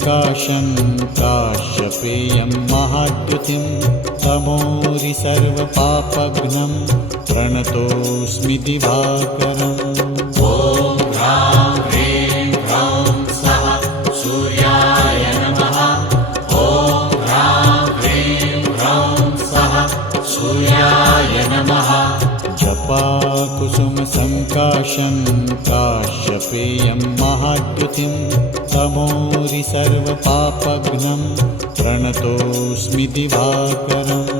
सङ्काशं काश्यपेयं महाद्युतिं तमोरि सर्वपापघ्नं प्रणतोऽस्मि दिवाकरम्। ॐ ह्रां ह्रीं ह्रौं स्वः सूर्याय नमः। ॐ ह्रां ह्रीं ह्रौं स्वः सूर्याय नमः। जपाकुसुमसङ्काशं काश्यपेयं महाद्युतिं तमोरि सर्वपापघ्नं प्रणतोऽस्मि दिवाकरम्।